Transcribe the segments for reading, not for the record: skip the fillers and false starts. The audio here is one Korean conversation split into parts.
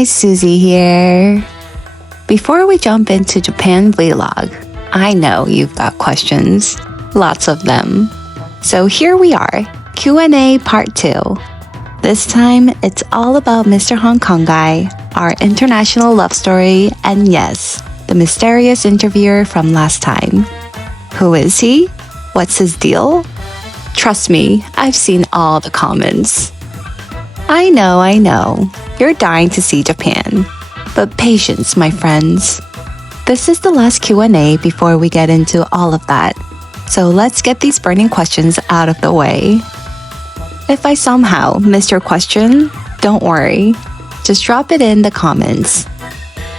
Hi, Susie here. Before we jump into Japan vlog, I know you've got questions, lots of them. So here we are, Q&A part 2. This time, it's all about Mr. Hong Kong guy, our international love story, and yes, the mysterious interviewer from last time. Who is he? What's his deal? Trust me, I've seen all the comments. I know. You're dying to see Japan. But patience, my friends. This is the last Q&A before we get into all of that. So let's get these burning questions out of the way. If I somehow missed your question, don't worry. Just drop it in the comments.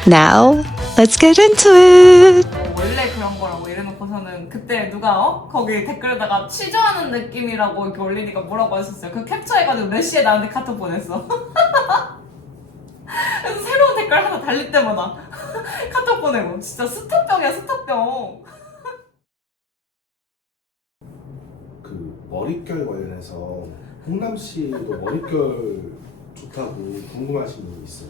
Now, let's get into it! 원래 그런 거라고 이래놓고서는 그때 누가 거기 댓글에다가 취조하는 느낌이라고 이렇게 올리니까 뭐라고 하셨어요? 그 캡처해가지고 몇 시에 나한테 카톡 보냈어. 그래서 새로운 댓글 하나 달릴 때마다 카톡 보내고 진짜 스타병이야 스타병. 그 머릿결 관련해서 홍남 씨도 머릿결 좋다고 궁금하신 분이 있어요.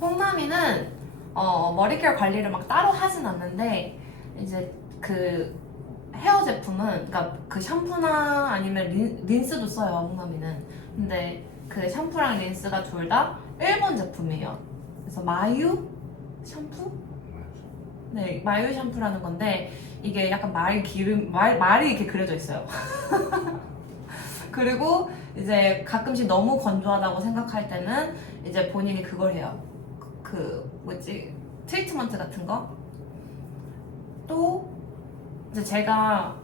홍남이는 머릿결 관리를 막 따로 하진 않는데 이제 그 헤어 제품은 그러니까 그 샴푸나 아니면 린스도 써요 홍남이는. 근데 그 샴푸랑 린스가 둘 다 일본 제품이에요. 그래서 마유 샴푸? 네, 마유 샴푸라는 건데 이게 약간 말이 이렇게 그려져 있어요. 그리고 이제 가끔씩 너무 건조하다고 생각할 때는 이제 본인이 그걸 해요. 트리트먼트 같은 거. 또 이제 제가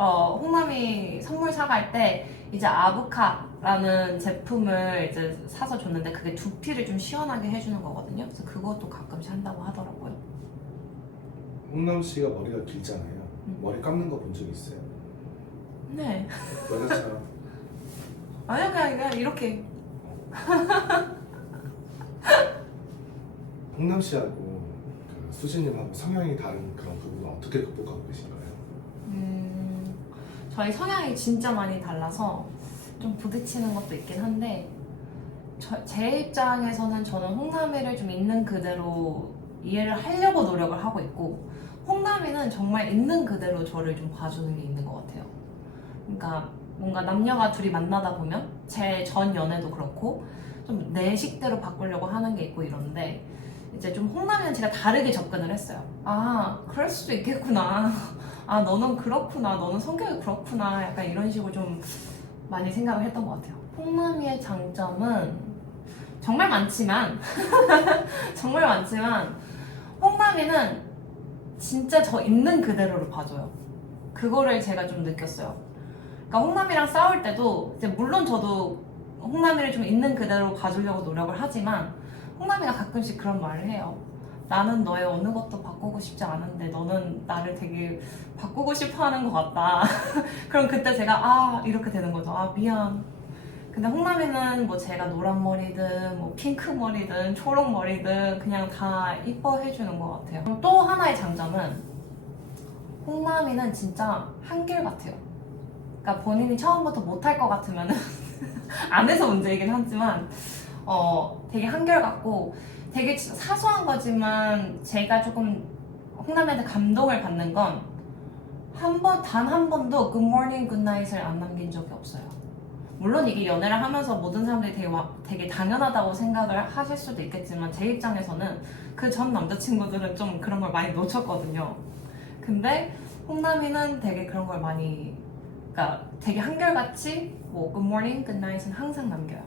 홍남이 선물 사갈 때 이제 아부카라는 제품을 이제 사서 줬는데 그게 두피를 좀 시원하게 해주는 거거든요. 그래서 그것도 가끔씩 한다고 하더라고요. 홍남 씨가 머리가 길잖아요. 머리 감는 거 본 적 있어요? 네. 여자처럼. 아니요 그냥 이렇게. 홍남 씨하고 그 수진님하고 성향이 다른 그런 부분은 어떻게 극복하고 계신가요? 저희 성향이 진짜 많이 달라서 좀 부딪히는 것도 있긴 한데 제 입장에서는 저는 홍남이를 좀 있는 그대로 이해를 하려고 노력을 하고 있고 홍남이는 정말 있는 그대로 저를 좀 봐주는 게 있는 것 같아요. 그러니까 뭔가 남녀가 둘이 만나다 보면 제 전 연애도 그렇고 좀 내 식대로 바꾸려고 하는 게 있고 이런데 이제 좀 홍남이는 제가 다르게 접근을 했어요. 아, 그럴 수도 있겠구나. 아, 너는 그렇구나. 너는 성격이 그렇구나. 약간 이런 식으로 좀 많이 생각을 했던 것 같아요. 홍남이의 장점은 정말 많지만 홍남이는 진짜 저 있는 그대로를 봐줘요. 그거를 제가 좀 느꼈어요. 그러니까 홍남이랑 싸울 때도 이제 물론 저도 홍남이를 좀 있는 그대로 봐주려고 노력을 하지만 홍남이가 가끔씩 그런 말을 해요. 나는 너의 어느 것도 바꾸고 싶지 않은데 너는 나를 되게 바꾸고 싶어 하는 것 같다. 그럼 그때 제가 이렇게 되는 거죠. 미안. 근데 홍남이는 뭐 제가 노란 머리든 뭐 핑크 머리든 초록 머리든 그냥 다 이뻐해 주는 것 같아요. 또 하나의 장점은 홍남이는 진짜 한결같아요. 그러니까 본인이 처음부터 못할 것 같으면은 안 해서 문제이긴 하지만 되게 한결같고 되게 사소한 거지만 제가 조금 홍남이한테 감동을 받는 건 단 한 번도 good morning, good night을 안 남긴 적이 없어요. 물론 이게 연애를 하면서 모든 사람들이 되게 당연하다고 생각을 하실 수도 있겠지만 제 입장에서는 그 전 남자친구들은 좀 그런 걸 많이 놓쳤거든요. 근데 홍남이는 되게 그런 걸 많이 그러니까 되게 한결같이 뭐 good morning, good night은 항상 남겨요.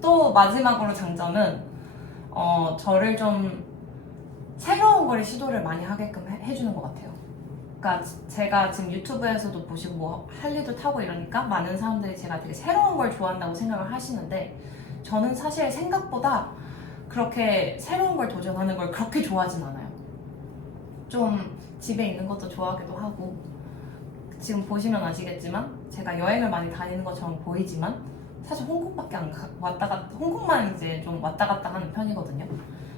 또 마지막으로 장점은 저를 좀 새로운 거를 시도를 많이 하게끔 해주는 것 같아요. 그러니까 제가 지금 유튜브에서도 보시고 뭐 할리도 타고 이러니까 많은 사람들이 제가 되게 새로운 걸 좋아한다고 생각을 하시는데 저는 사실 생각보다 그렇게 새로운 걸 도전하는 걸 그렇게 좋아하진 않아요. 좀 집에 있는 것도 좋아하기도 하고 지금 보시면 아시겠지만 제가 여행을 많이 다니는 것처럼 보이지만 사실 홍콩밖에 홍콩만 이제 좀 왔다 갔다 하는 편이거든요.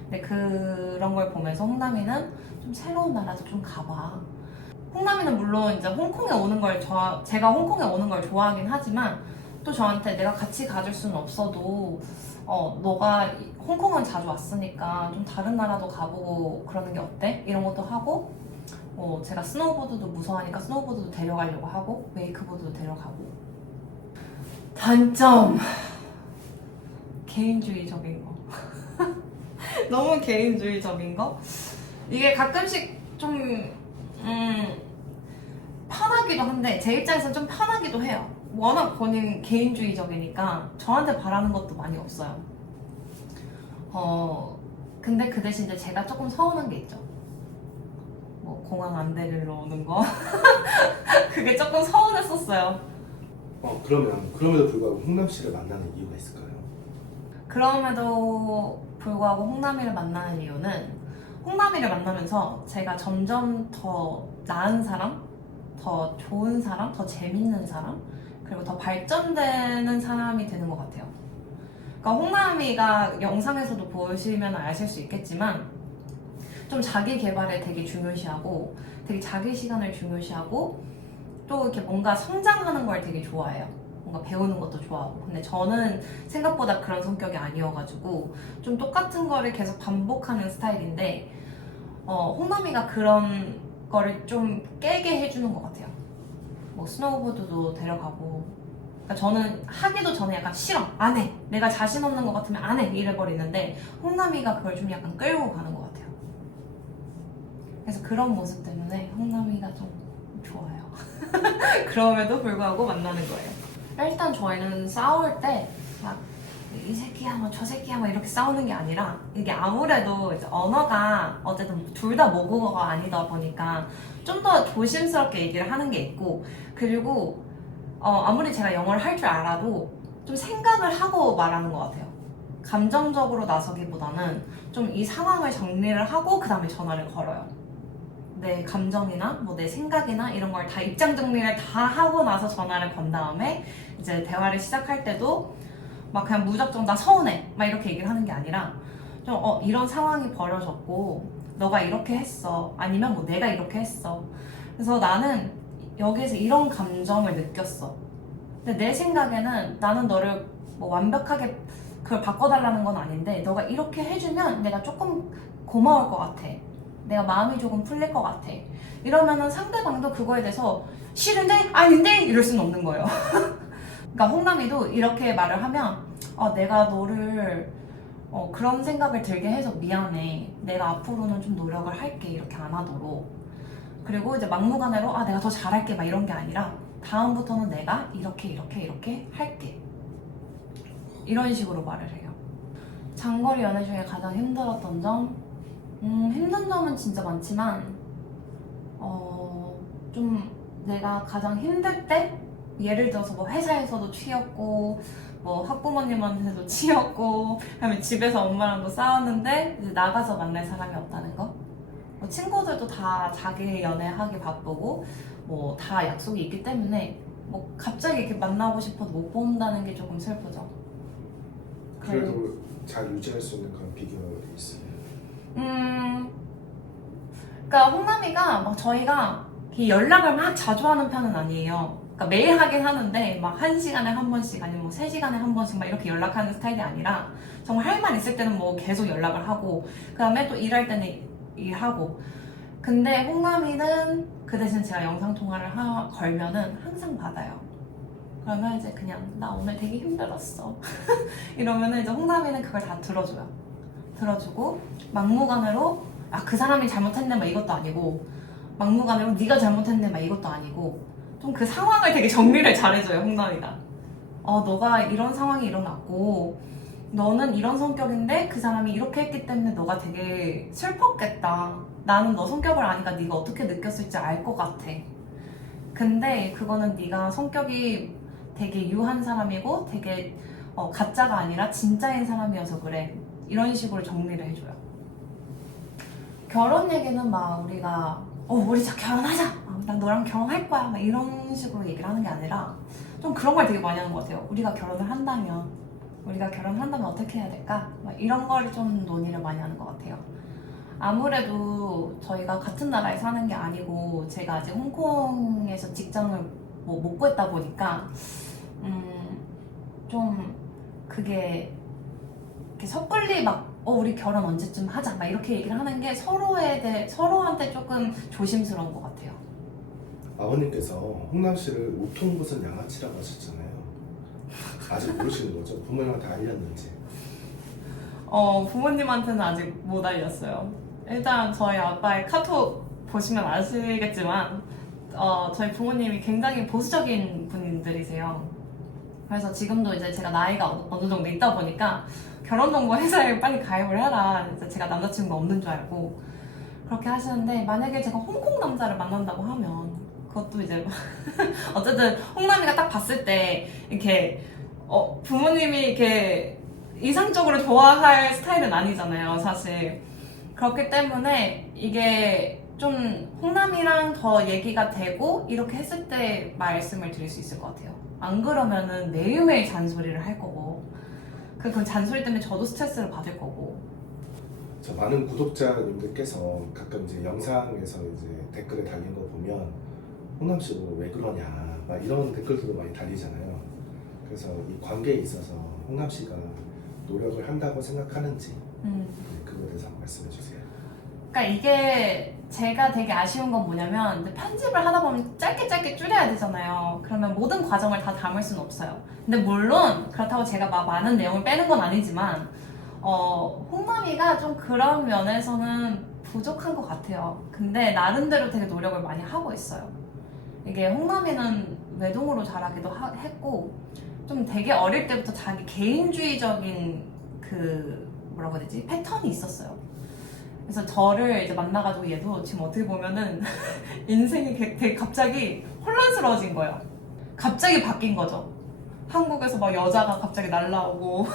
근데 그런 걸 보면서 홍남이는 좀 새로운 나라도 좀 가봐. 홍남이는 물론 이제 홍콩에 오는 걸 제가 홍콩에 오는 걸 좋아하긴 하지만 또 저한테 내가 같이 가줄 수는 없어도 너가 홍콩은 자주 왔으니까 좀 다른 나라도 가보고 그러는 게 어때? 이런 것도 하고, 제가 스노우보드도 무서워하니까 스노우보드도 데려가려고 하고, 웨이크보드도 데려가고. 단점! 개인주의적인 거. 너무 개인주의적인 거? 이게 가끔씩 좀, 편하기도 한데, 제 입장에서는 좀 편하기도 해요. 워낙 본인 개인주의적이니까 저한테 바라는 것도 많이 없어요. 근데 그 대신 이제 제가 조금 서운한 게 있죠. 뭐 공항 안 데리러 오는 거. 그게 조금 서운했었어요. 그럼에도 불구하고 홍남 씨를 만나는 이유가 있을까요? 그럼에도 불구하고 홍남이를 만나는 이유는 홍남이를 만나면서 제가 점점 더 나은 사람, 더 좋은 사람, 더 재밌는 사람, 그리고 더 발전되는 사람이 되는 것 같아요. 그러니까 홍남이가 영상에서도 보시면 아실 수 있겠지만 좀 자기 개발에 되게 중요시하고 되게 자기 시간을 중요시하고 또 이렇게 뭔가 성장하는 걸 되게 좋아해요. 뭔가 배우는 것도 좋아하고. 근데 저는 생각보다 그런 성격이 아니어가지고 좀 똑같은 거를 계속 반복하는 스타일인데 홍남이가 그런 거를 좀 깨게 해주는 것 같아요. 뭐 스노우보드도 데려가고. 그러니까 저는 하기도 전에 약간 싫어, 안 해, 내가 자신 없는 것 같으면 안 해 이래버리는데 홍남이가 그걸 좀 약간 끌고 가는 것 같아요. 그래서 그런 모습 때문에 홍남이가 좀 좋아요. 그럼에도 불구하고 만나는 거예요. 일단 저희는 싸울 때 막 이 새끼야 뭐 저 새끼야 뭐 이렇게 싸우는 게 아니라 이게 아무래도 이제 언어가 어쨌든 둘 다 모국어가 아니다 보니까 좀 더 조심스럽게 얘기를 하는 게 있고, 그리고 아무리 제가 영어를 할 줄 알아도 좀 생각을 하고 말하는 것 같아요. 감정적으로 나서기보다는 좀 이 상황을 정리를 하고 그 다음에 전화를 걸어요. 내 감정이나 뭐 내 생각이나 이런 걸 다 입장 정리를 다 하고 나서 전화를 건 다음에 이제 대화를 시작할 때도 막 그냥 무작정 나 서운해 막 이렇게 얘기를 하는 게 아니라 좀 이런 상황이 벌어졌고 너가 이렇게 했어, 아니면 뭐 내가 이렇게 했어, 그래서 나는 여기에서 이런 감정을 느꼈어. 근데 내 생각에는 나는 너를 뭐 완벽하게 그걸 바꿔달라는 건 아닌데 너가 이렇게 해주면 내가 조금 고마울 것 같아, 내가 마음이 조금 풀릴 것 같아. 이러면은 상대방도 그거에 대해서 싫은데? 아닌데? 이럴 수는 없는 거예요. 그러니까 홍남이도 이렇게 말을 하면 내가 너를 그런 생각을 들게 해서 미안해, 내가 앞으로는 좀 노력을 할게, 이렇게 안 하도록. 그리고 이제 막무가내로 내가 더 잘할게 막 이런 게 아니라 다음부터는 내가 이렇게 할게, 이런 식으로 말을 해요. 장거리 연애 중에 가장 힘들었던 점? 힘든 점은 진짜 많지만 좀 내가 가장 힘들 때, 예를 들어서 뭐 회사에서도 치였고 뭐 학부모님한테도 치였고 그다음에 집에서 엄마랑도 싸웠는데 이제 나가서 만날 사람이 없다는 거. 뭐 친구들도 다 자기 연애하기 바쁘고 뭐 다 약속이 있기 때문에 뭐 갑자기 이렇게 만나고 싶어도 못 본다는 게 조금 슬프죠. 그래도 잘 유지할 수 있는 그런 비결이 있어요. 그러니까 홍남이가 막 저희가 연락을 막 자주 하는 편은 아니에요. 그러니까 매일 하긴 하는데 막 1시간에 한 번씩 아니면 뭐 3시간에 한 번씩 막 이렇게 연락하는 스타일이 아니라 정말 할 말 있을 때는 뭐 계속 연락을 하고 그 다음에 또 일할 때는 일하고. 근데 홍남이는 그 대신 제가 영상통화를 걸면은 항상 받아요. 그러면 이제 그냥 나 오늘 되게 힘들었어 이러면은 이제 홍남이는 그걸 다 들어줘요. 들어주고 막무가내로 그 사람이 잘못했네 막 이것도 아니고, 막무가내로 네가 잘못했네 막 이것도 아니고, 좀 그 상황을 되게 정리를 잘해줘요 홍남이가. 너가 이런 상황이 일어났고 너는 이런 성격인데 그 사람이 이렇게 했기 때문에 너가 되게 슬펐겠다, 나는 너 성격을 아니까 네가 어떻게 느꼈을지 알 것 같아, 근데 그거는 네가 성격이 되게 유한 사람이고 되게 가짜가 아니라 진짜인 사람이어서 그래, 이런 식으로 정리를 해줘요. 결혼 얘기는 막 우리가 우리 진짜 결혼하자, 난 너랑 결혼할 거야 막 이런 식으로 얘기를 하는 게 아니라 좀 그런 걸 되게 많이 하는 것 같아요. 우리가 결혼을 한다면 어떻게 해야 될까? 막 이런 걸 좀 논의를 많이 하는 것 같아요. 아무래도 저희가 같은 나라에 사는 게 아니고 제가 아직 홍콩에서 직장을 못 구했다 보니까 좀 그게 이렇게 섣불리 막 우리 결혼 언제쯤 하자 막 이렇게 얘기를 하는 게 서로한테 조금 조심스러운 것 같아요. 아버님께서 홍남 씨를 우통부슨 양아치라고 하셨잖아요. 아직 모르시는 거죠? 부모님한테 알렸는지. 부모님한테는 아직 못 알렸어요. 일단 저희 아빠의 카톡 보시면 아시겠지만 저희 부모님이 굉장히 보수적인 분들이세요. 그래서 지금도 이제 제가 나이가 어느 정도 있다 보니까 결혼정보 회사에 빨리 가입을 해라. 이제 제가 남자친구가 없는 줄 알고 그렇게 하시는데, 만약에 제가 홍콩 남자를 만난다고 하면 그것도 이제 어쨌든 홍남이가 딱 봤을 때 이렇게 부모님이 이렇게 이상적으로 좋아할 스타일은 아니잖아요, 사실. 그렇기 때문에 이게 좀 홍남이랑 더 얘기가 되고 이렇게 했을 때 말씀을 드릴 수 있을 것 같아요. 안 그러면은 매일매일 잔소리를 할 거고, 그 잔소리 때문에 저도 스트레스를 받을 거고. 저 많은 구독자님들께서 가끔 이제 영상에서 이제 댓글에 달린 거 보면 홍남 씨 왜 그러냐 막 이런 댓글들도 많이 달리잖아요. 그래서 이 관계에 있어서 홍남 씨가 노력을 한다고 생각하는지 그거에 대해서 한번 말씀해 주세요. 그러니까 이게 제가 되게 아쉬운 건 뭐냐면, 편집을 하다 보면 짧게 줄여야 되잖아요. 그러면 모든 과정을 다 담을 수는 없어요. 근데 물론 그렇다고 제가 막 많은 내용을 빼는 건 아니지만 홍남이가 좀 그런 면에서는 부족한 것 같아요. 근데 나름대로 되게 노력을 많이 하고 있어요. 이게 홍남이는 외동으로 자라기도 했고 좀 되게 어릴 때부터 자기 개인주의적인 그 뭐라고 해야 되지? 패턴이 있었어요. 그래서 저를 이제 만나가지고 얘도 지금 어떻게 보면은 인생이 되게 갑자기 혼란스러워진 거예요. 갑자기 바뀐 거죠. 한국에서 막 여자가 갑자기 날라오고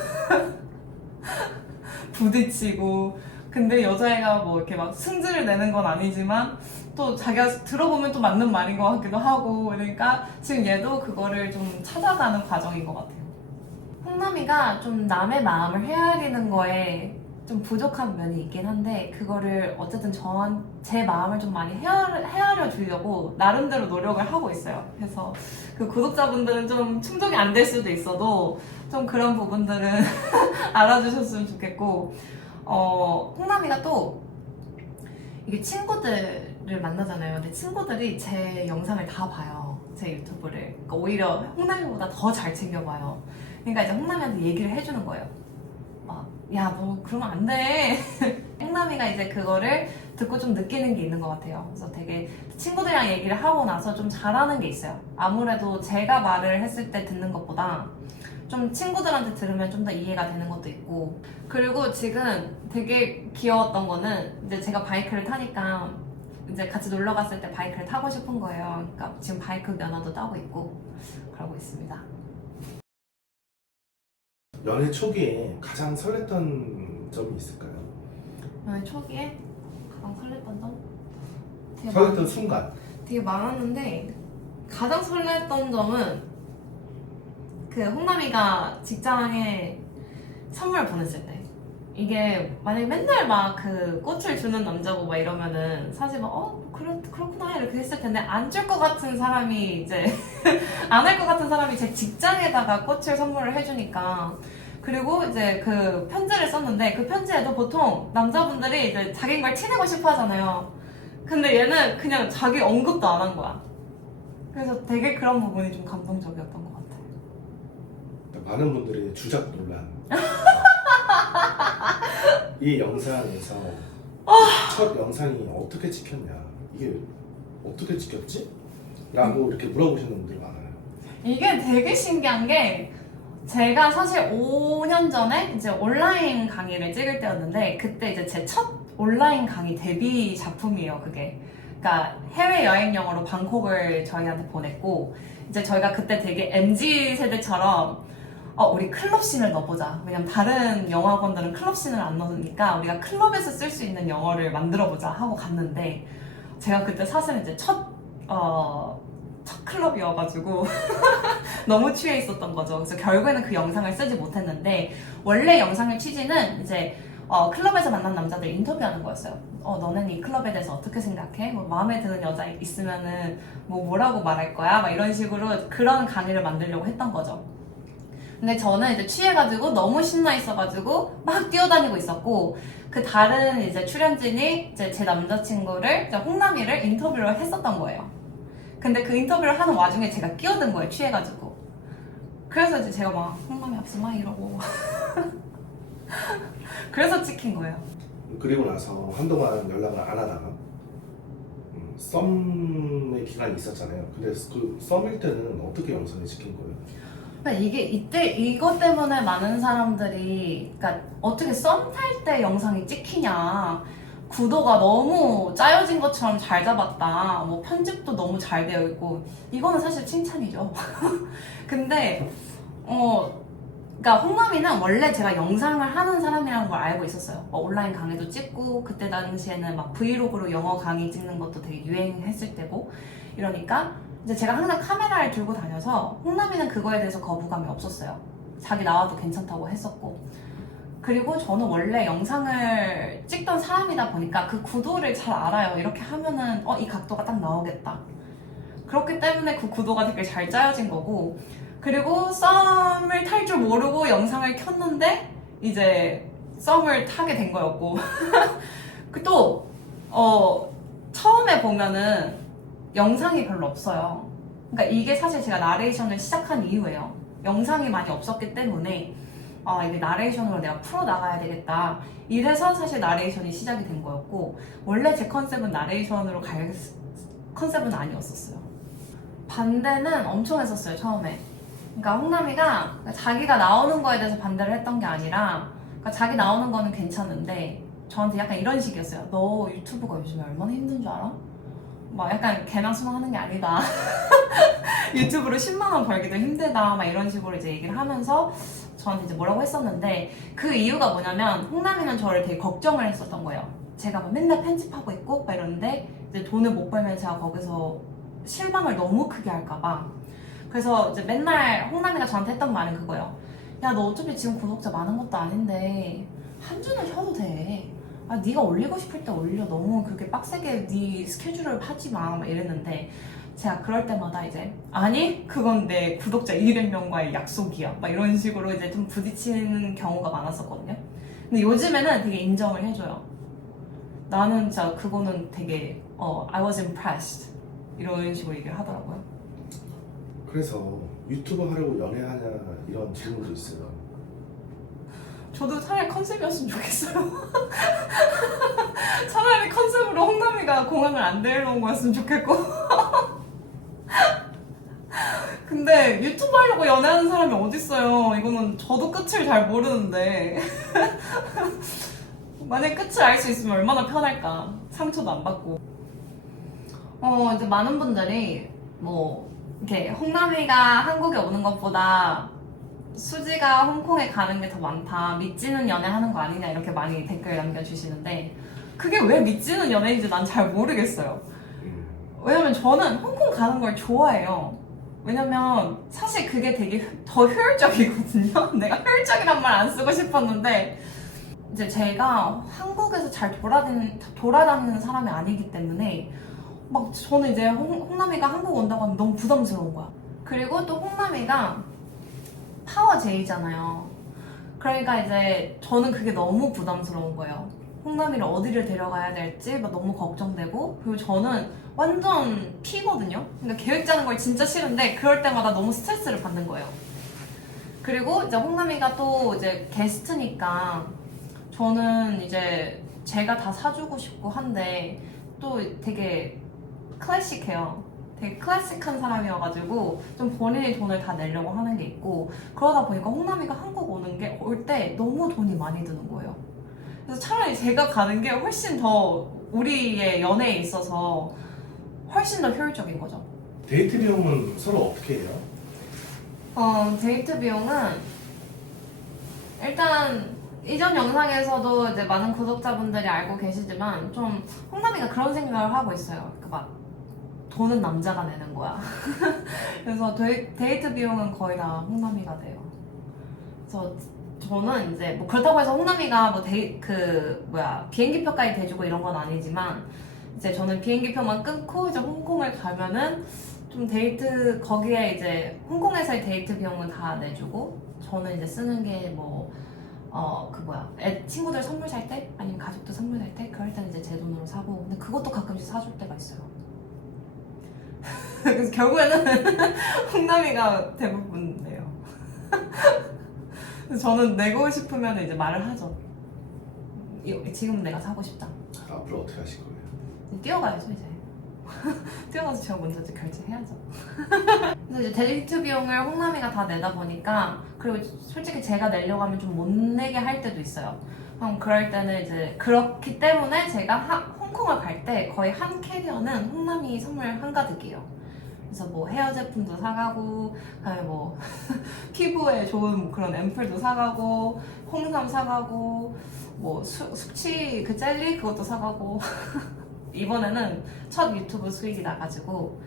부딪히고, 근데 여자애가 뭐 이렇게 막 승질을 내는 건 아니지만 또 자기가 들어보면 또 맞는 말인 것 같기도 하고, 그러니까 지금 얘도 그거를 좀 찾아가는 과정인 것 같아요. 홍남이가 좀 남의 마음을 헤아리는 거에 좀 부족한 면이 있긴 한데, 그거를 어쨌든 제 마음을 좀 많이 헤아려 주려고 나름대로 노력을 하고 있어요. 그래서 그 구독자분들은 좀 충족이 안 될 수도 있어도 좀 그런 부분들은 알아주셨으면 좋겠고, 홍남이가 또 이게 친구들을 만나잖아요. 근데 친구들이 제 영상을 다 봐요. 제 유튜브를. 그러니까 오히려 홍남이보다 더 잘 챙겨봐요. 그러니까 이제 홍남이한테 얘기를 해주는 거예요. 야, 너 그러면 안 돼. 홍남이가 이제 그거를 듣고 좀 느끼는 게 있는 것 같아요. 그래서 되게 친구들이랑 얘기를 하고 나서 좀 잘하는 게 있어요. 아무래도 제가 말을 했을 때 듣는 것보다 좀 친구들한테 들으면 좀 더 이해가 되는 것도 있고. 그리고 지금 되게 귀여웠던 거는, 이제 제가 바이크를 타니까 이제 같이 놀러 갔을 때 바이크를 타고 싶은 거예요. 그러니까 지금 바이크 면허도 따고 있고 그러고 있습니다. 연애 초기에 가장 설렜던 점이 있을까요? 연애 초기에 가장 설렜던 점? 설렜던 순간. 되게 많았는데, 가장 설렜던 점은 그 홍남이가 직장에 선물 보냈을 때. 이게 만약에 맨날 막 그 꽃을 주는 남자고 막 이러면은 사실 막 그렇구나 이렇게 했을 텐데, 안 줄 것 같은 사람이 이제 안 할 것 같은 사람이 제 직장에다가 꽃을 선물을 해주니까. 그리고 이제 그 편지를 썼는데, 그 편지에도 보통 남자분들이 이제 자기 말 티내고 싶어 하잖아요. 근데 얘는 그냥 자기 언급도 안 한 거야. 그래서 되게 그런 부분이 좀 감동적이었던 것 같아요. 많은 분들이 주작 논란. 이 영상에서 첫 영상이 어떻게 찍혔냐, 이게 어떻게 찍혔지? 라고 이렇게 물어보시는 분들이 많아요. 이게 되게 신기한 게, 제가 사실 5년 전에 이제 온라인 강의를 찍을 때였는데, 그때 이제 제 첫 온라인 강의 데뷔 작품이에요, 그게. 그러니까 해외여행 영어로 방콕을 저희한테 보냈고, 이제 저희가 그때 되게 MZ 세대처럼 우리 클럽 씬을 넣어보자. 왜냐면 다른 영어학원들은 클럽 씬을 안 넣으니까 우리가 클럽에서 쓸 수 있는 영어를 만들어보자 하고 갔는데, 제가 그때 사실 이제 첫 클럽이어가지고 너무 취해 있었던 거죠. 그래서 결국에는 그 영상을 쓰지 못했는데, 원래 영상의 취지는 이제 클럽에서 만난 남자들 인터뷰하는 거였어요. 너는 이 클럽에 대해서 어떻게 생각해? 뭐 마음에 드는 여자 있으면은 뭐라고 말할 거야? 막 이런 식으로 그런 강의를 만들려고 했던 거죠. 근데 저는 이제 취해가지고 너무 신나 있어가지고 막 뛰어다니고 있었고, 그 다른 이제 출연진이 이제 제 남자친구를, 이제 홍남이를 인터뷰를 했었던 거예요. 근데 그 인터뷰를 하는 와중에 제가 끼어든 거예요, 취해가지고. 그래서 이제 제가 막 홍남이 앞서 막 이러고 그래서 찍힌 거예요. 그리고 나서 한동안 연락을 안 하다가 썸의 기간이 있었잖아요. 근데 그 썸일 때는 어떻게 영상이 찍힌 거예요? 그러니까 이게 이때 이것 때문에 많은 사람들이, 그러니까 어떻게 썸 탈 때 영상이 찍히냐, 구도가 너무 짜여진 것처럼 잘 잡았다, 뭐 편집도 너무 잘 되어 있고, 이거는 사실 칭찬이죠. 근데 그러니까 홍남이는 원래 제가 영상을 하는 사람이라는 걸 알고 있었어요. 온라인 강의도 찍고, 그때 당시에는 막 브이로그로 영어 강의 찍는 것도 되게 유행했을 때고, 이러니까 이제 제가 항상 카메라를 들고 다녀서 홍남이는 그거에 대해서 거부감이 없었어요. 자기 나와도 괜찮다고 했었고. 그리고 저는 원래 영상을 찍던 사람이다 보니까 그 구도를 잘 알아요. 이렇게 하면은 이 각도가 딱 나오겠다. 그렇기 때문에 그 구도가 되게 잘 짜여진 거고, 그리고 썸을 탈 줄 모르고 영상을 켰는데 이제 썸을 타게 된 거였고 또 처음에 보면은 영상이 별로 없어요. 그러니까 이게 사실 제가 나레이션을 시작한 이유예요. 영상이 많이 없었기 때문에 이게 나레이션으로 내가 풀어나가야 되겠다, 이래서 사실 나레이션이 시작이 된 거였고, 원래 제 컨셉은 나레이션으로 갈 컨셉은 아니었었어요. 반대는 엄청 했었어요, 처음에. 그러니까 홍남이가 자기가 나오는 거에 대해서 반대를 했던 게 아니라, 그러니까 자기 나오는 거는 괜찮은데 저한테 약간 이런 식이었어요. 너 유튜브가 요즘에 얼마나 힘든 줄 알아? 막 약간 개나 소나 하는 게 아니다. 유튜브로 10만 원 벌기도 힘들다, 막 이런 식으로 이제 얘기를 하면서 저한테 이제 뭐라고 했었는데, 그 이유가 뭐냐면 홍남이는 저를 되게 걱정을 했었던 거예요. 제가 막 맨날 편집하고 있고 막 이러는데 이제 돈을 못 벌면 제가 거기서 실망을 너무 크게 할까봐. 그래서 이제 맨날 홍남이가 저한테 했던 말은 그거예요. 야, 너 어차피 지금 구독자 많은 것도 아닌데 한 주는 쉬어도 돼. 네가 올리고 싶을 때 올려. 너무 그렇게 빡세게 네 스케줄을 하지 마, 막 이랬는데, 제가 그럴 때마다 이제 아니, 그건 내 구독자 200명과의 약속이야, 막 이런 식으로 이제 좀 부딪히는 경우가 많았었거든요. 근데 요즘에는 되게 인정을 해줘요. 나는 진짜 그거는 되게 I was impressed, 이런 식으로 얘기를 하더라고요. 그래서 유튜브 하려고 연애하냐 이런 질문도 있어요. 저도 차라리 컨셉이었으면 좋겠어요. 차라리 컨셉으로 홍남이가 공항을 안 데려온 거였으면 좋겠고. 근데 유튜브 하려고 연애하는 사람이 어딨어요. 이거는 저도 끝을 잘 모르는데. 만약 끝을 알 수 있으면 얼마나 편할까. 상처도 안 받고. 이제 많은 분들이 이렇게 홍남이가 한국에 오는 것보다 수지가 홍콩에 가는 게 더 많다, 믿지는 연애하는 거 아니냐, 이렇게 많이 댓글 남겨주시는데, 그게 왜 믿지는 연애인지 난 잘 모르겠어요. 왜냐면 저는 홍콩 가는 걸 좋아해요. 왜냐면 사실 그게 되게 더 효율적이거든요. 내가 효율적이란 말 안 쓰고 싶었는데, 이제 제가 한국에서 잘 돌아다니는 사람이 아니기 때문에 막 저는 이제 홍남이가 한국 온다고 하면 너무 부담스러운 거야. 그리고 또 홍남이가 파워 J잖아요. 그러니까 이제 저는 그게 너무 부담스러운 거예요. 홍남이를 어디를 데려가야 될지 막 너무 걱정되고, 그리고 저는 완전 P거든요. 그러니까 계획 짜는 걸 진짜 싫은데 그럴 때마다 너무 스트레스를 받는 거예요. 그리고 이제 홍남이가 또 이제 게스트니까 저는 이제 제가 다 사주고 싶고 한데, 또 되게 클래식해요. 되게 클래식한 사람이어가지고 좀 본인이 돈을 다 내려고 하는 게 있고, 그러다 보니까 홍남이가 한국 올 때 너무 돈이 많이 드는 거예요. 그래서 차라리 제가 가는 게 훨씬 더 우리의 연애에 있어서 훨씬 더 효율적인 거죠. 데이트 비용은 서로 어떻게 해요? 데이트 비용은 일단 이전 영상에서도 이제 많은 구독자분들이 알고 계시지만, 좀 홍남이가 그런 생각을 하고 있어요. 막 돈은 남자가 내는 거야. 그래서 데이트 비용은 거의 다 홍남이가 돼요. 그래서 저는 이제 그렇다고 해서 홍남이가 비행기 표까지 대주고 이런 건 아니지만, 이제 저는 비행기 표만 끊고 이제 홍콩을 가면은 좀 거기에 이제 홍콩에서의 데이트 비용은 다 내주고, 저는 이제 쓰는 게 뭐 친구들 선물 살 때, 아니면 가족들 선물 살 때, 그럴 때는 이제 제 돈으로 사고, 근데 그것도 가끔씩 사줄 때가 있어요. 그래서 결국에는 홍남이가 대부분이에요. 그래서 저는 내고 싶으면 이제 말을 하죠. 지금 내가 사고 싶다. 앞으로 어떻게 하실 거예요? 뛰어가야죠 이제. 뛰어가서 제가 먼저 이제 결제해야죠. 그래서 이제 데이트 비용을 홍남이가 다 내다 보니까, 그리고 솔직히 제가 내려고 하면 좀 못 내게 할 때도 있어요. 그럼 그럴 때는 이제 그렇기 때문에 제가 홍콩을 갈 때 거의 한 캐리어는 홍남이 선물 한가득이에요. 그래서 뭐 헤어 제품도 사가고, 그다음에 뭐 피부에 좋은 그런 앰플도 사가고, 홍삼 사가고, 뭐 숙취 그 젤리 그것도 사가고. 이번에는 첫 유튜브 수익이 나가지고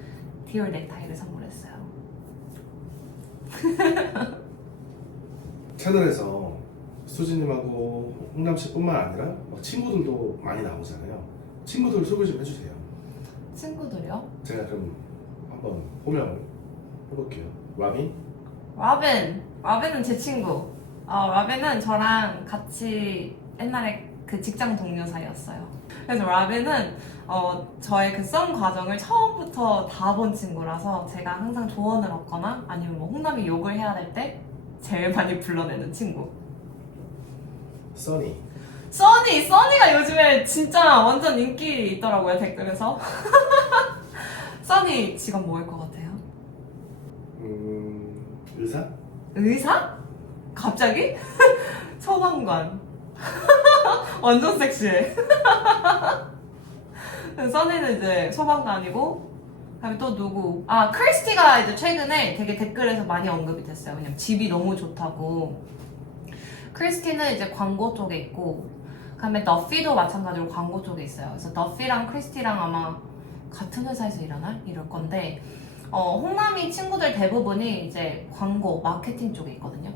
디올 넥타이를 선물했어요. 채널에서 수진님하고 홍남 씨뿐만 아니라 막 친구들도 많이 나오잖아요. 친구들 소개 좀 해주세요. 친구들이요? 제가 그럼 한번 호명 해볼게요. 라빈? 라빈은 제 친구. 라빈은 저랑 같이 옛날에 그 직장 동료 사이였어요. 그래서 라빈은 저의 그 썸 과정을 처음부터 다 본 친구라서 제가 항상 조언을 얻거나 아니면 뭐 홍남이 욕을 해야 될 때 제일 많이 불러내는 친구. 써니가 요즘에 진짜 완전 인기 있더라고요, 댓글에서. 써니 직업 뭐일 것 같아요? 의사? 의사? 갑자기? 소방관. 완전 섹시해. 써니는 이제 소방관이고, 그다음에 또 누구? 크리스티가 이제 최근에 되게 댓글에서 많이 언급이 됐어요. 왜냐면 집이 너무 좋다고. 크리스티는 이제 광고 쪽에 있고, 그다음에 너피도 마찬가지로 광고 쪽에 있어요. 그래서 너피랑 크리스티랑 아마 같은 회사에서 일하나? 이럴 건데, 홍남이 친구들 대부분이 이제 광고, 마케팅 쪽에 있거든요.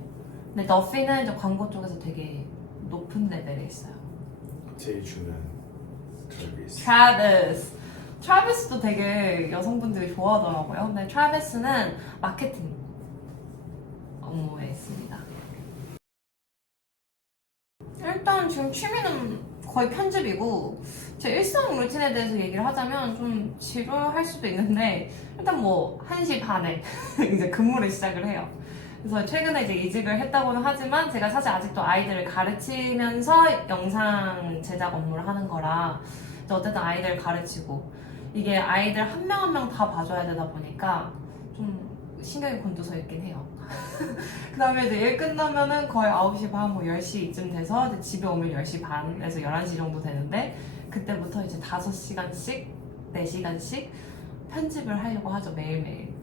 근데 너피는 이제 광고 쪽에서 되게 높은 레벨에 있어요. 제일 중요한 트래비스. 트래비스도 되게 여성분들이 좋아하더라고요. 근데 트래비스는 마케팅 업무에 있습니다. 일단 지금 취미는 거의 편집이고, 제 일상 루틴에 대해서 얘기를 하자면 좀 지루할 수도 있는데, 일단 뭐 1시 반에 이제 근무를 시작을 해요. 그래서 최근에 이제 이직을 했다고는 하지만 제가 사실 아직도 아이들을 가르치면서 영상 제작 업무를 하는 거라 어쨌든 아이들을 가르치고, 이게 아이들 한 명 한 명 다 봐줘야 되다 보니까 좀 신경이 곤두서 있긴 해요. 그 다음에 이제 일 끝나면은 거의 9시 반, 뭐 10시쯤 돼서 이제 집에 오면 10시 반에서 11시 정도 되는데, 그때부터 이제 5시간씩, 4시간씩 편집을 하려고 하죠, 매일매일.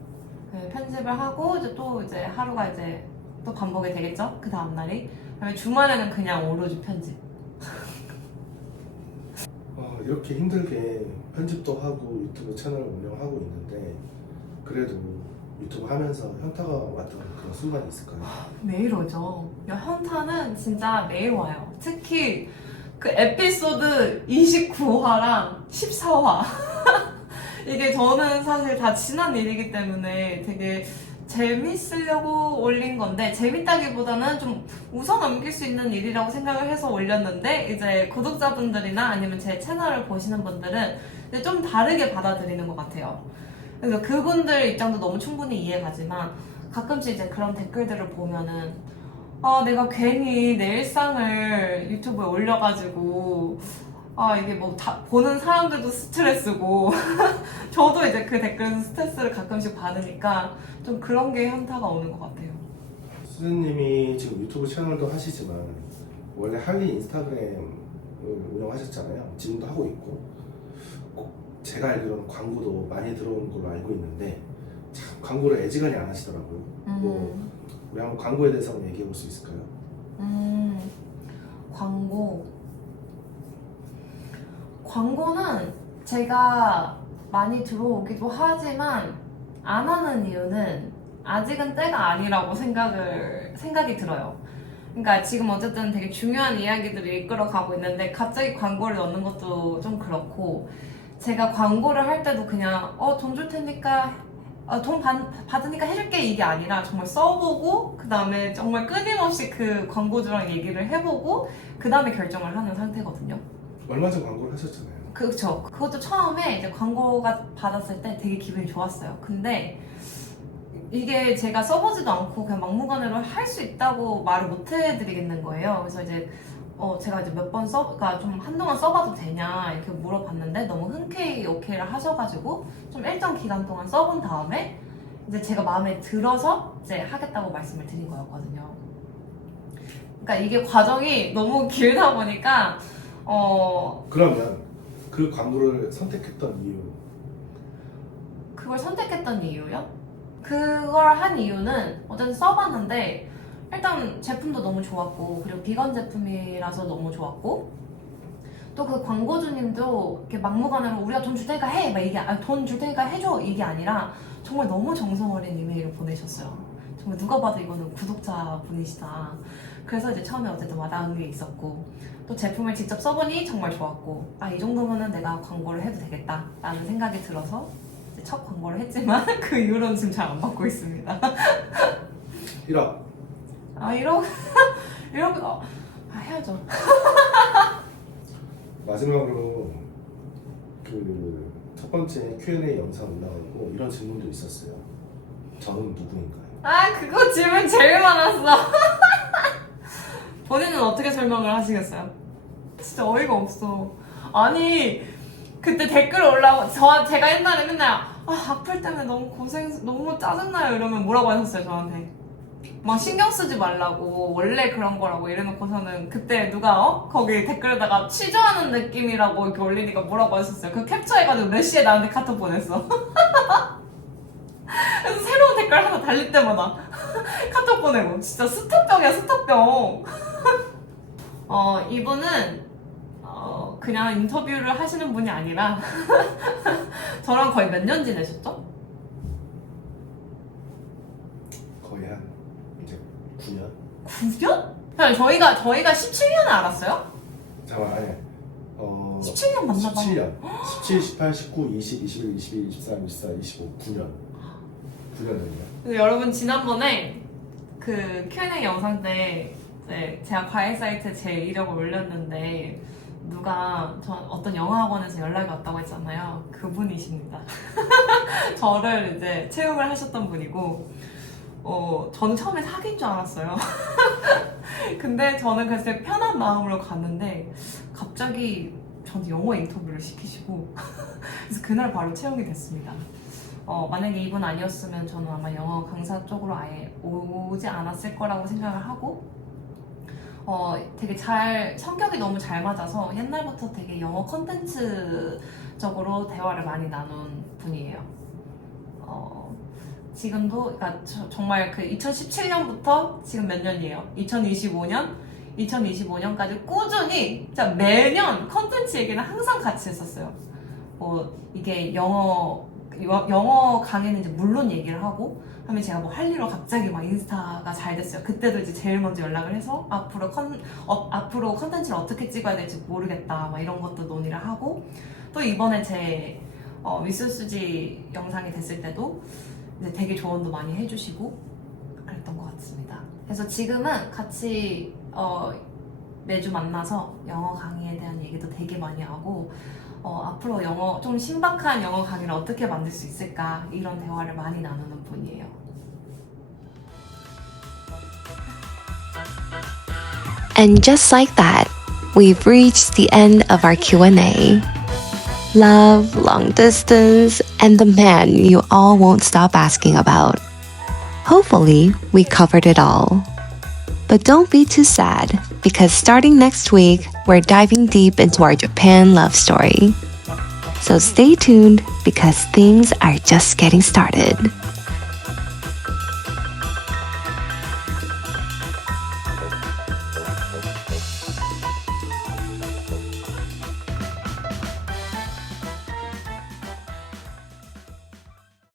네, 편집을 하고 이제 하루가 이제 또 반복이 되겠죠? 그 다음날이. 그다음에 주말에는 그냥 오로지 편집. 이렇게 힘들게 편집도 하고 유튜브 채널을 운영하고 있는데, 그래도 유튜브 하면서 현타가 왔던 그런 순간이 있을까요? 매일 오죠. 현타는 진짜 매일 와요. 특히 그 에피소드 29화랑 14화. 이게 저는 사실 다 지난 일이기 때문에 되게 재밌으려고 올린 건데, 재밌다기보다는 좀 웃어 넘길 수 있는 일이라고 생각을 해서 올렸는데, 이제 구독자분들이나 아니면 제 채널을 보시는 분들은 이제 좀 다르게 받아들이는 것 같아요. 그래서 그분들 입장도 너무 충분히 이해가지만, 가끔씩 이제 그런 댓글들을 보면은 내가 괜히 내 일상을 유튜브에 올려가지고 이게 뭐 보는 사람들도 스트레스고 저도 이제 그 댓글에서 스트레스를 가끔씩 받으니까 좀 그런 게 현타가 오는 것 같아요. 수진님이 지금 유튜브 채널도 하시지만 원래 할리 인스타그램을 운영하셨잖아요. 지금도 하고 있고, 제가 알기로는 광고도 많이 들어오는 걸로 알고 있는데 참 광고를 애지간히 안 하시더라고요. 뭐 우리 한번 광고에 대해서 한번 얘기해 볼 수 있을까요? 광고는 제가 많이 들어오기도 하지만 안 하는 이유는 아직은 때가 아니라고 생각이 들어요. 그러니까 지금 어쨌든 되게 중요한 이야기들을 이끌어가고 있는데 갑자기 광고를 넣는 것도 좀 그렇고, 제가 광고를 할 때도 그냥 돈 줄 테니까 돈 받으니까 해줄게 이게 아니라 정말 써보고 그 다음에 정말 끊임없이 그 광고주랑 얘기를 해보고 그 다음에 결정을 하는 상태거든요. 얼마 전 광고를 하셨잖아요. 그렇죠. 그것도 처음에 이제 광고가 받았을 때 되게 기분이 좋았어요. 근데 이게 제가 써보지도 않고 그냥 막무가내로 할 수 있다고 말을 못 해드리겠는 거예요. 그래서 이제 제가 이제 몇 번 그러니까 좀 한동안 써봐도 되냐 이렇게 물어봤는데 너무 흔쾌히 오케이를 하셔가지고 좀 일정 기간 동안 써본 다음에 이제 제가 마음에 들어서 이제 하겠다고 말씀을 드린 거였거든요. 그러니까 이게 과정이 너무 길다 보니까 그러면 그 광고를 선택했던 이유? 그걸 선택했던 이유요? 그걸 한 이유는 어쨌든 써봤는데 일단 제품도 너무 좋았고 그리고 비건 제품이라서 너무 좋았고 또 그 광고주님도 이렇게 막무가내로 우리가 돈 줄 테니까 해! 막 이게 돈 줄 테니까 해줘! 이게 아니라 정말 너무 정성 어린 이메일을 보내셨어요. 정말 누가 봐도 이거는 구독자분이시다. 그래서 이제 처음에 어쨌든 와닿은 게 있었고 또 제품을 직접 써보니 정말 좋았고 이 정도면은 내가 광고를 해도 되겠다 라는 생각이 들어서 이제 첫 광고를 했지만 그 이후로는 지금 잘 안 받고 있습니다. 1억. 이러고 해야죠. 마지막으로 그 첫 번째 Q&A 영상 올라가고 이런 질문도 있었어요. 저는 누구인가요? 그거 질문 제일 많았어. 본인은 어떻게 설명을 하시겠어요? 진짜 어이가 없어. 아니 그때 댓글 올라오고 제가 옛날에 맨날 악플 때문에 너무 짜증나요 이러면 뭐라고 하셨어요 저한테? 막 신경 쓰지 말라고 원래 그런 거라고 이래놓고서는 그때 누가 거기 댓글에다가 취조하는 느낌이라고 이렇게 올리니까 뭐라고 하셨어요? 그 캡처해가지고 몇 시에 나한테 카톡 보냈어. 그래서 새로운 댓글 하나 달릴 때마다 카톡 보내고 진짜 스톡병이야 스톡병. 이분은 그냥 인터뷰를 하시는 분이 아니라 저랑 거의 몇 년 지내셨죠? 거의 한 이제 9년? 9년? 그냥 저희가 17년을 알았어요? 잠깐 아니 17년 만나봐. 17년 17, 18, 19, 20, 21, 22, 23, 24, 25 9년 전이요. 근데 여러분 지난번에 그 Q&A 영상 때 이제 제가 과외 사이트에 제 이력을 올렸는데 누가 어떤 영어학원에서 연락이 왔다고 했잖아요. 그분이십니다. 저를 이제 채용을 하셨던 분이고 저는 처음에 사귄 줄 알았어요. 근데 저는 그래서 되게 편한 마음으로 갔는데 갑자기 저한테 영어 인터뷰를 시키시고 그래서 그날 바로 채용이 됐습니다. 만약에 이분 아니었으면 저는 아마 영어 강사 쪽으로 아예 오지 않았을 거라고 생각을 하고 되게 성격이 너무 잘 맞아서 옛날부터 되게 영어 컨텐츠 적으로 대화를 많이 나눈 분이에요. 지금도 그러니까 정말 그 2017년부터 지금 몇 년이에요? 2025년까지 꾸준히 진짜 매년 컨텐츠 얘기는 항상 같이 했었어요. 이게 영어 강의는 이제 물론 얘기를 하고 하면 제가 뭐 할 일로 갑자기 막 인스타가 잘 됐어요. 그때도 이제 제일 먼저 연락을 해서 앞으로 컨텐츠를 어떻게 찍어야 될지 모르겠다 막 이런 것도 논의를 하고 또 이번에 제 윗수수지 영상이 됐을 때도 이제 되게 조언도 많이 해주시고 그랬던 것 같습니다. 그래서 지금은 같이 매주 만나서 영어 강의에 대한 얘기도 되게 많이 하고 앞으로 좀 신박한 영어 강의를 어떻게 만들 수 있을까 이런 대화를 많이 나누는 분이에요. And just like that, we've reached the end of our Q&A. Love, long distance, and the man you all won't stop asking about. Hopefully, we covered it all. But don't be too sad, because starting next week, we're diving deep into our Japan love story. So stay tuned, because things are just getting started.